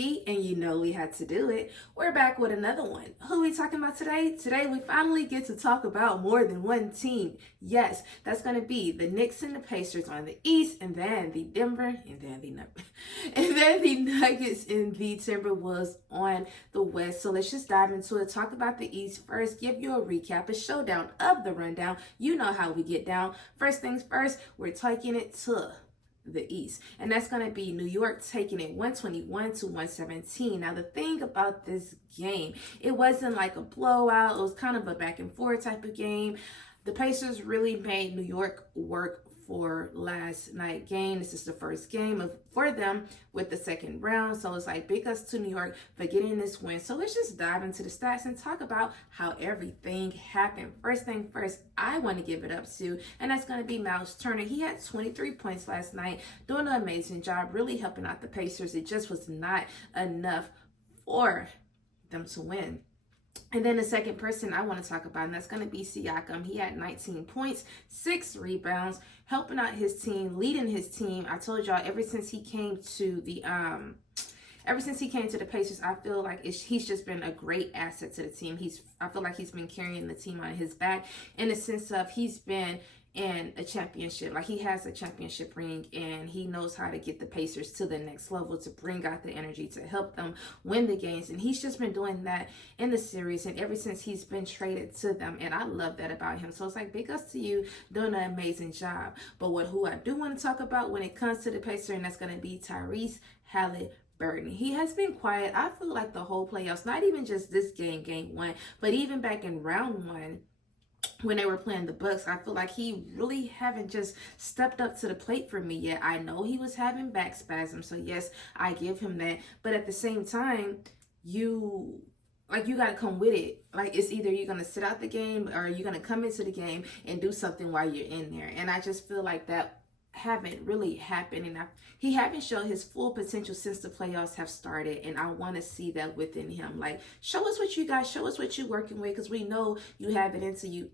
be, and you know we had to do it. We're back with another one. Who are we talking about today? Today we finally get to talk about more than one team. Yes, that's going to be the Knicks and the Pacers on the East, and then the Denver, and then the Nuggets and the Timberwolves on the West. So let's just dive into it. Talk about the East first, give you a recap, a showdown of the rundown. You know how we get down. First things first, we're taking it to the East, and that's going to be New York taking it 121 to 117. Now the thing about this game, it wasn't like a blowout. It was kind of a back and forth type of game. The Pacers really made New York work for last night game. This is the first game for them with the second round. So it's like big ups to New York for getting this win. So let's just dive into the stats and talk about how everything happened. First thing first, I want to give it up to, and that's going to be Miles Turner. He had 23 points last night, doing an amazing job, really helping out the Pacers. It just was not enough for them to win. And then the second person I want to talk about, and that's going to be Siakam. He had 19 points, 6 rebounds, helping out his team, leading his team. I told y'all ever since he came to the Pacers, I feel like he's just been a great asset to the team. I feel like he's been carrying the team on his back in the sense of he's been in a championship. Like he has a championship ring, and he knows how to get the Pacers to the next level, to bring out the energy, to help them win the games. And he's just been doing that in the series and ever since he's been traded to them. And I love that about him. So it's like big ups to you, doing an amazing job. But who I do want to talk about when it comes to the Pacers, and that's going to be Tyrese Halliburton. He has been quiet, I feel like, the whole playoffs, not even just this game one, but even back in round one when they were playing the Bucks. I feel like he really haven't just stepped up to the plate for me yet. I know he was having back spasms, so yes, I give him that. But at the same time, you got to come with it. Like, it's either you're going to sit out the game or you're going to come into the game and do something while you're in there. And I just feel like that haven't really happened, and he haven't shown his full potential since the playoffs have started. And I want to see that within him. Like, show us what you got, show us what you're working with, because we know you have it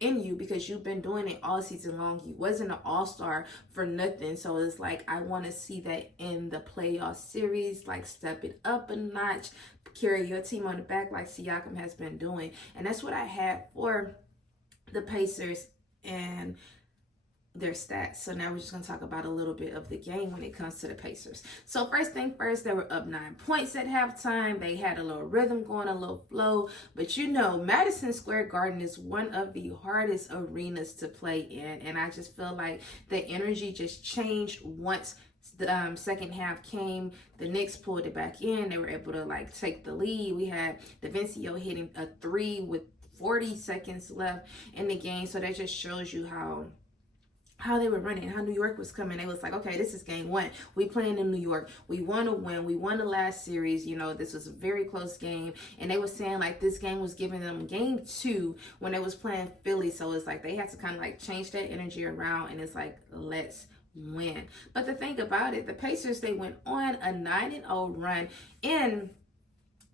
in you because you've been doing it all season long. You wasn't an all-star for nothing. So it's like I want to see that in the playoff series. Like, step it up a notch, carry your team on the back like Siakam has been doing. And that's what I had for the Pacers and their stats. So now we're just going to talk about a little bit of the game when it comes to the Pacers. So first thing first, they were up 9 points at halftime. They had a little rhythm going, a little flow. But you know, Madison Square Garden is one of the hardest arenas to play in. And I just feel like the energy just changed once the second half came. The Knicks pulled it back in. They were able to like take the lead. We had DaVincio hitting a 3 with 40 seconds left in the game. So that just shows you how they were running, how New York was coming. They was like, okay, this is game one. We playing in New York. We want to win. We won the last series. You know, this was a very close game. And they were saying like this game was giving them game 2 when they was playing Philly. So it's like they had to kind of like change that energy around. And it's like, let's win. But the thing about it, the Pacers, they went on a 9-0 run an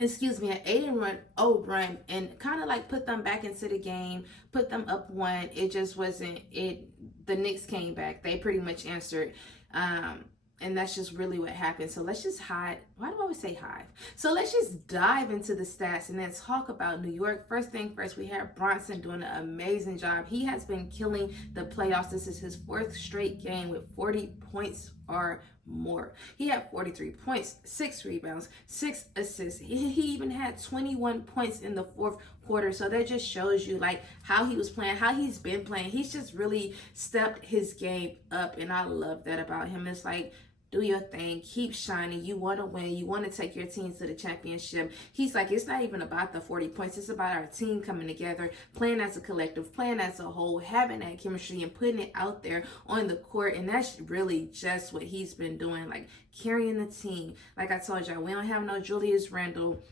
8-0 run, and kind of like put them back into the game, put them up 1. It just wasn't it. The Knicks came back. They pretty much answered. And that's just really what happened. So let's just why do I always say hive? So let's just dive into the stats and then talk about New York. First thing first, we have Bronson doing an amazing job. He has been killing the playoffs. This is his 4th straight game with 40 points or more. He had 43 points, 6 rebounds, 6 assists. He even had 21 points in the 4th quarter. So that just shows you like how he was playing, how he's been playing. He's just really stepped his game up, and I love that about him. It's like, do your thing, keep shining. You want to win. You want to take your team to the championship. He's like, it's not even about the 40 points. It's about our team coming together, playing as a collective, playing as a whole, having that chemistry and putting it out there on the court. And that's really just what he's been doing, like carrying the team. Like I told y'all, we don't have no Julius Randle.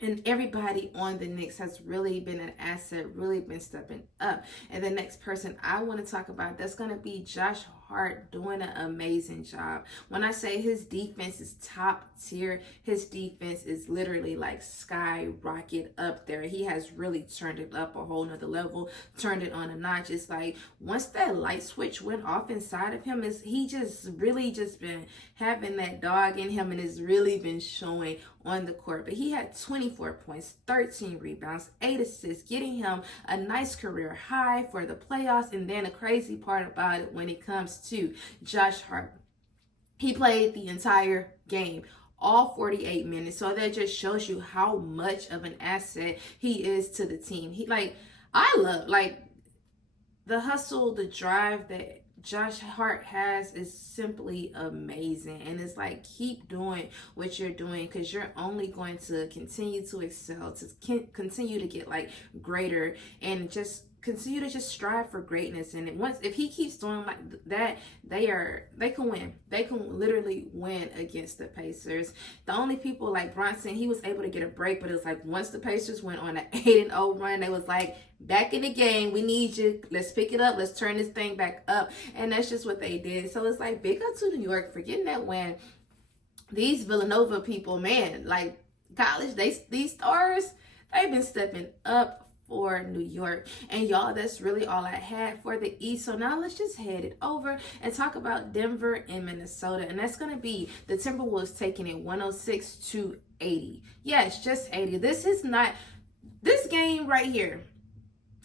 And everybody on the Knicks has really been an asset, really been stepping up. And the next person I want to talk about, that's going to be Josh Hart doing an amazing job. When I say his defense is top tier, his defense is literally like skyrocket up there. He has really turned it up a whole nother level, turned it on a notch. It's like once that light switch went off inside of him, is he just really just been having that dog in him, and it's really been showing on the court. But he had 24 points, 13 rebounds, 8 assists, getting him a nice career high for the playoffs. And then a crazy part about it when it comes to Josh Hart, he played the entire game, all 48 minutes. So that just shows you how much of an asset he is to the team. I love the hustle, the drive that Josh Hart has is simply amazing. And it's like, keep doing what you're doing, because you're only going to continue to excel, to continue to get like greater, and just continue to just strive for greatness. And if he keeps doing like that, they can win. They can literally win against the Pacers. The only people like Bronson, he was able to get a break, but it was like once the Pacers went on an 8-0 run, they was like, back in the game, we need you. Let's pick it up. Let's turn this thing back up. And that's just what they did. So it's like, big up to New York for getting that win. These Villanova people, man, like college, these stars, they've been stepping up for New York. And y'all, that's really all I had for the East. So now let's just head it over and talk about Denver and Minnesota. And that's going to be the Timberwolves taking it 106-80. Yeah, it's just 80. This game right here,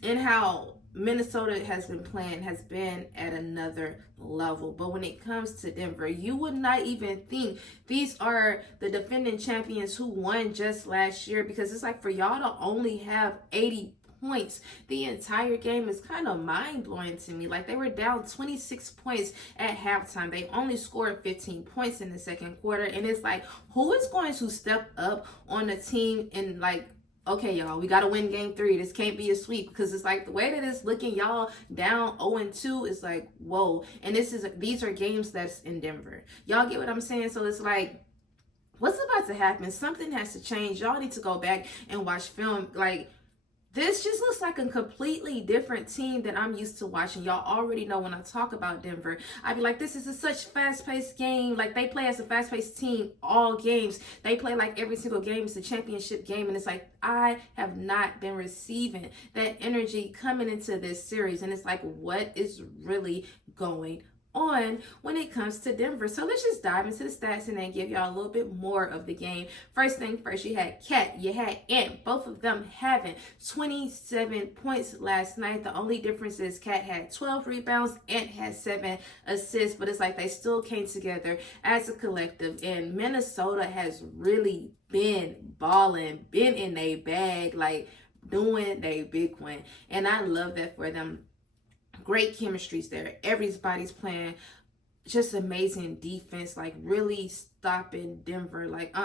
and how Minnesota has been playing has been at another level. But when it comes to Denver, you would not even think these are the defending champions who won just last year, because it's like, for y'all to only have 80 points the entire game is kind of mind-blowing to me. Like, they were down 26 points at halftime. They only scored 15 points in the second quarter. And it's like, who is going to step up on the team and like, okay, y'all, we got to win game 3. This can't be a sweep, because it's like the way that it's looking, y'all down 0-2 is like, whoa. And these are games that's in Denver. Y'all get what I'm saying? So it's like, what's about to happen? Something has to change. Y'all need to go back and watch film. Like, this just looks like a completely different team that I'm used to watching. Y'all already know when I talk about Denver, I be like, this is such fast-paced game. Like, they play as a fast-paced team all games. They play like every single game is a championship game. And it's like, I have not been receiving that energy coming into this series. And it's like, what is really going on when it comes to Denver? So let's just dive into the stats and then give y'all a little bit more of the game. First thing first, you had Cat, you had Ant, both of them having 27 points last night. The only difference is Cat had 12 rebounds, Ant had 7 assists, but it's like they still came together as a collective. And Minnesota has really been balling, been in a bag, like doing a big one. And I love that for them. Great chemistry's there. Everybody's playing just amazing defense, like really stopping Denver. Like,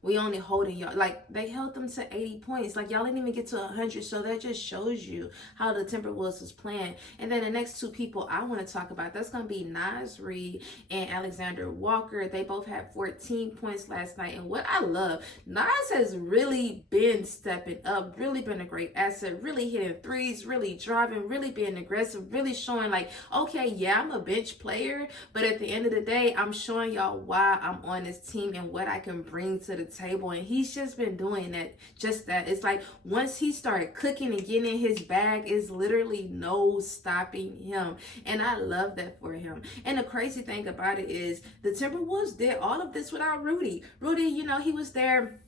we only holding y'all. Like, they held them to 80 points. Like, y'all didn't even get to 100. So that just shows you how the Timberwolves was playing. And then the next two people I want to talk about, that's going to be Naz Reid and Alexander Walker. They both had 14 points last night. And what I love, Naz has really been stepping up, really been a great asset, really hitting threes, really driving, really being aggressive, really showing like, okay, yeah, I'm a bench player, but at the end of the day, I'm showing y'all why I'm on this team and what I can bring to the table. And he's just been doing that, just that. It's like once he started cooking and getting in his bag, is literally no stopping him. And I love that for him. And the crazy thing about it is the Timberwolves did all of this without Rudy. Rudy, you know, he was there.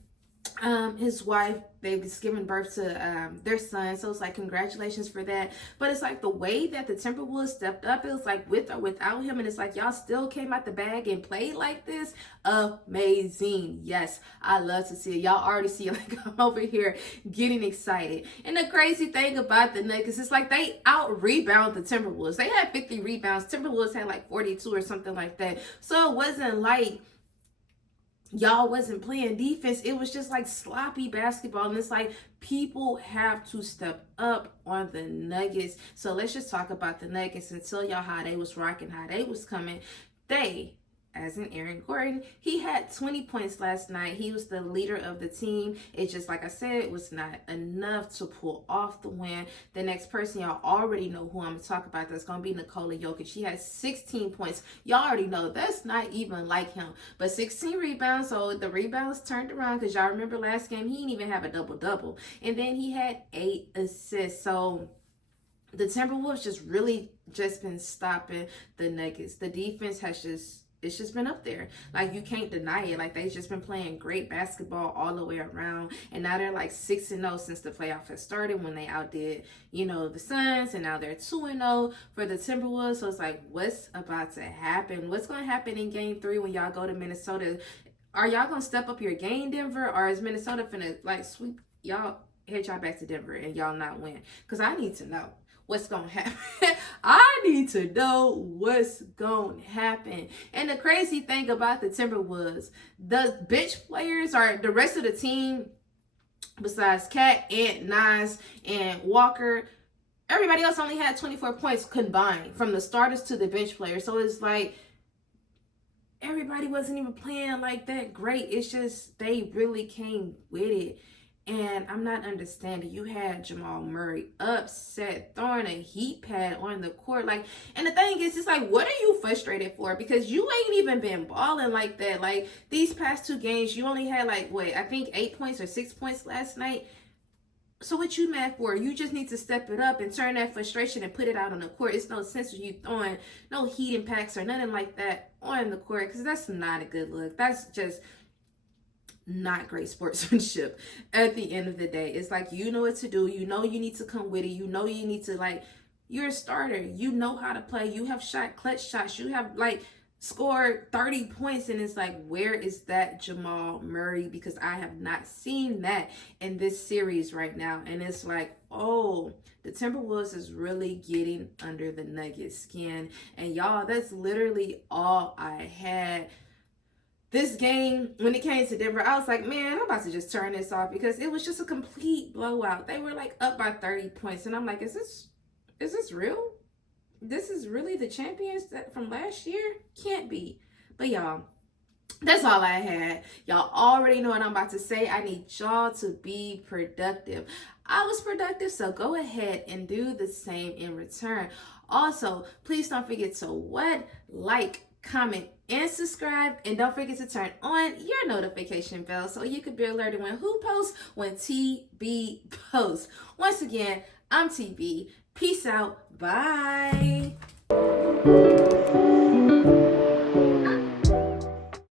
His wife, they was giving birth to their son, so it's like congratulations for that. But it's like the way that the Timberwolves stepped up, it was like with or without him, and it's like y'all still came out the bag and played like this. Amazing. Yes, I love to see it. Y'all already see it, like I'm over here getting excited. And the crazy thing about the Nuggets is like they out rebound the Timberwolves. They had 50 rebounds. Timberwolves had like 42 or something like that. So it wasn't like y'all wasn't playing defense. It was just like sloppy basketball. And it's like people have to step up on the Nuggets. So let's just talk about the Nuggets and tell y'all how they was rocking, how they was coming. They as in Aaron Gordon. He had 20 points last night. He was the leader of the team. It just, like I said, it was not enough to pull off the win. The next person, y'all already know who I'm going to talk about. That's going to be Nikola Jokic. She has 16 points. Y'all already know that's not even like him. But 16 rebounds, so the rebounds turned around because y'all remember last game, he didn't even have a double-double. And then he had 8 assists. So the Timberwolves just really just been stopping the Nuggets. The defense has it's just been up there. Like, you can't deny it. Like, they've just been playing great basketball all the way around. And now they're like 6-0 since the playoff has started, when they outdid, the Suns. And now they're 2-0 for the Timberwolves. So it's like, what's about to happen? What's going to happen in game 3 when y'all go to Minnesota? Are y'all going to step up your game, Denver? Or is Minnesota finna, like, sweep y'all, head y'all back to Denver and y'all not win? Because I need to know what's going to happen. I need to know what's going to happen. And the crazy thing about the Timberwolves, the bench players, or the rest of the team, besides Cat, Ant, Nas, and Walker, everybody else only had 24 points combined, from the starters to the bench players. So it's like, everybody wasn't even playing like that great. It's just, they really came with it. And I'm not understanding. You had Jamal Murray upset, throwing a heat pad on the court. Like, and the thing is, it's like, what are you frustrated for? Because you ain't even been balling like that. Like, these past 2 games, you only had, like, I think 8 points or 6 points last night. So what you mad for? You just need to step it up and turn that frustration and put it out on the court. It's no sense of you throwing no heat impacts or nothing like that on the court, because that's not a good look. That's just not great sportsmanship at the end of the day. It's like, you know what to do. You know you need to come with it. You know you need to, like, you're a starter. You know how to play. You have shot clutch shots. You have, like, scored 30 points. And it's like, where is that Jamal Murray? Because I have not seen that in this series right now. And it's like, oh, the Timberwolves is really getting under the Nuggets skin. And y'all, that's literally all I had. This game, when it came to Denver, I was like, man, I'm about to just turn this off, because it was just a complete blowout. They were like up by 30 points. And I'm like, is this real? This is really the champions from last year? Can't be. But y'all, that's all I had. Y'all already know what I'm about to say. I need y'all to be productive. I was productive, so go ahead and do the same in return. Also, please don't forget to like, comment, and subscribe. And don't forget to turn on your notification bell so you can be alerted when who posts, when TB posts. Once again, I'm TB. Peace out. Bye.